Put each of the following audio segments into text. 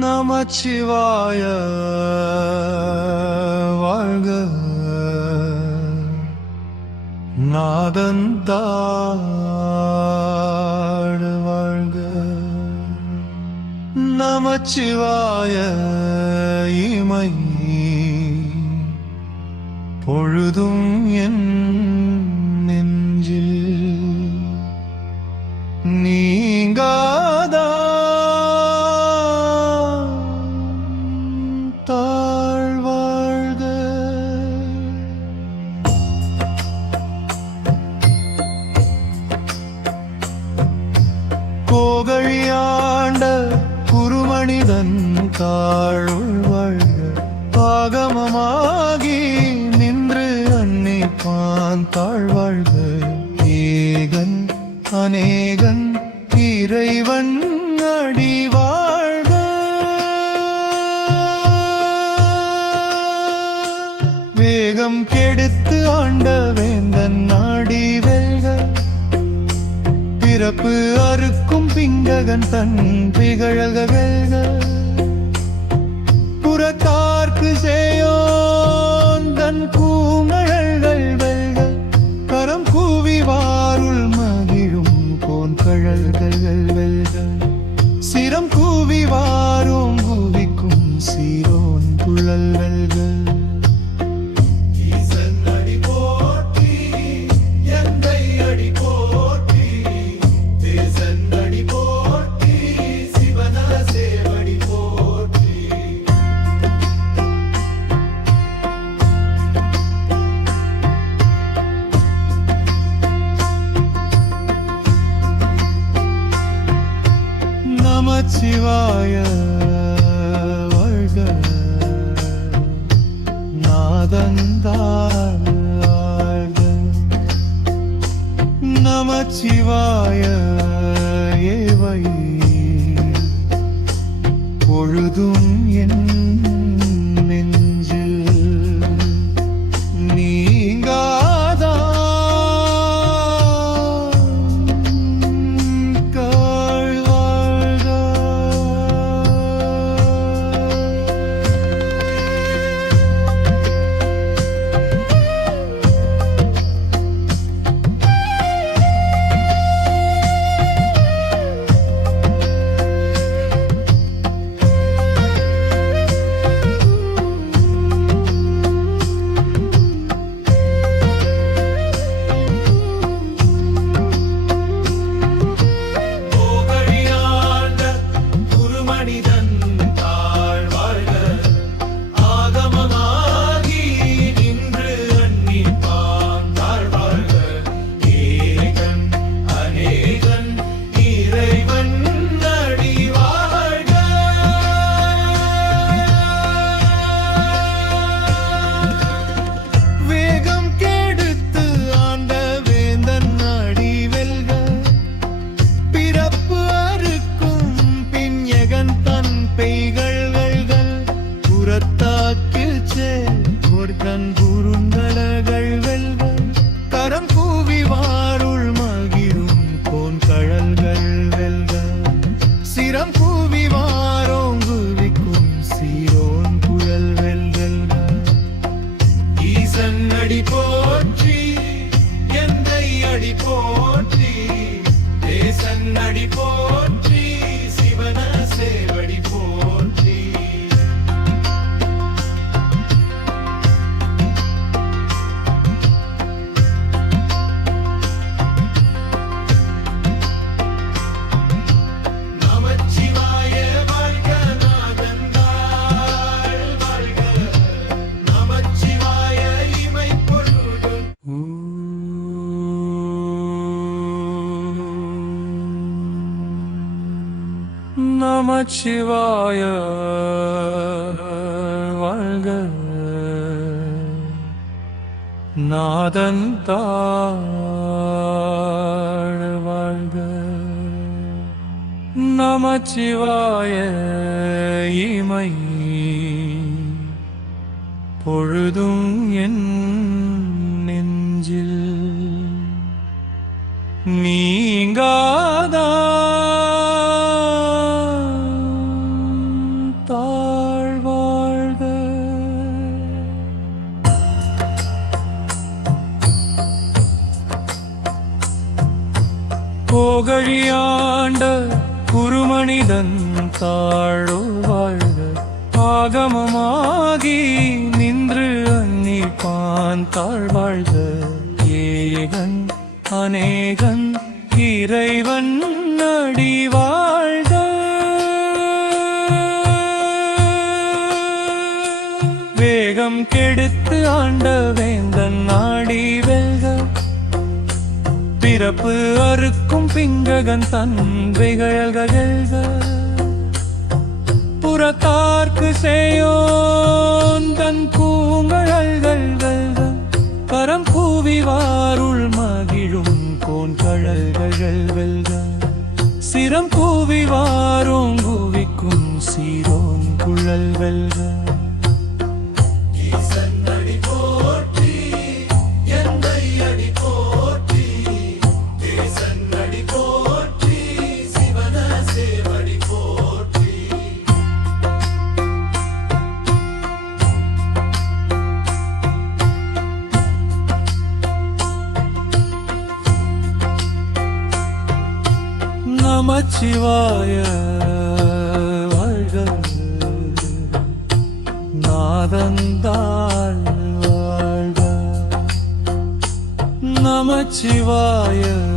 நமச்சிவாய வாழ்க. நாதந்தாழ வாழ்க. நமச்சிவாய இமை. பொழுதும் தாழ்வாழ்க ஏகன் அநேகன் இறைவன் அடி வாழ்க வேகம் கெடுத்து ஆண்ட வேந்தன் நாடி வெல்க பிறப்பு அறுக்கும் பிங்ககன் தன் பிகழக வெல்க புறத்தார்க்கு செய்யோன் தன் கூங்கள் சிரம் கூவி வா சிவாய நமச்சிவாய வாழ்க. நாதன் தாழ் வாழ்க. நமச்சிவாய இமை. பொழுதும் என் நெஞ்சில் நீங்காதான் நான் தாழோ வாழ்க ஆகமமாகி நின்று அன்னி பான் தாழ்வாழ்க. ஏகன் அநேகன் இறைவன் நடி வாழ்க. வேகம் கெடுத்து ஆண்ட வேந்தன் நாடி வெல்க. பிறப்பு அறுக்கும் பிங்ககன் தன் வெகழ்கெல்க புறத்தார்க்கு செய்யோன் தன் பூங்கழல்கள் வெல்வன் பரம் கூவிவாருள் மகிழும் கோன் கழல்கள் வெல்வன் சிரம் கூவிவாரும் குவிக்கும் சீரோன் குழல் வெல்வன் 只为了。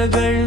மகள்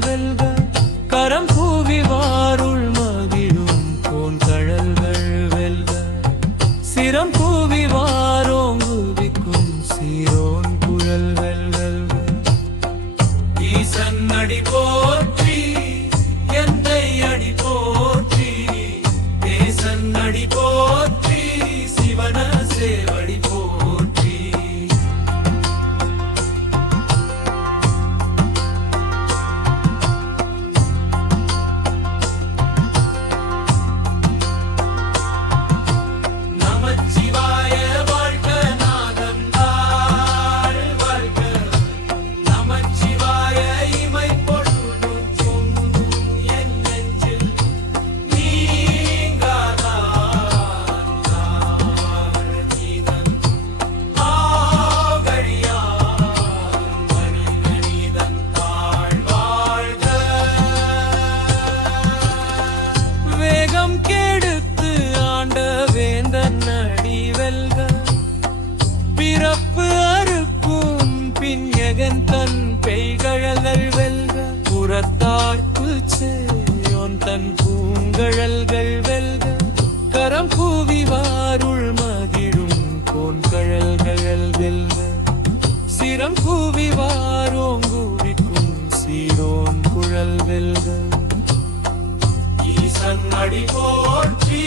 நாடி போற்றி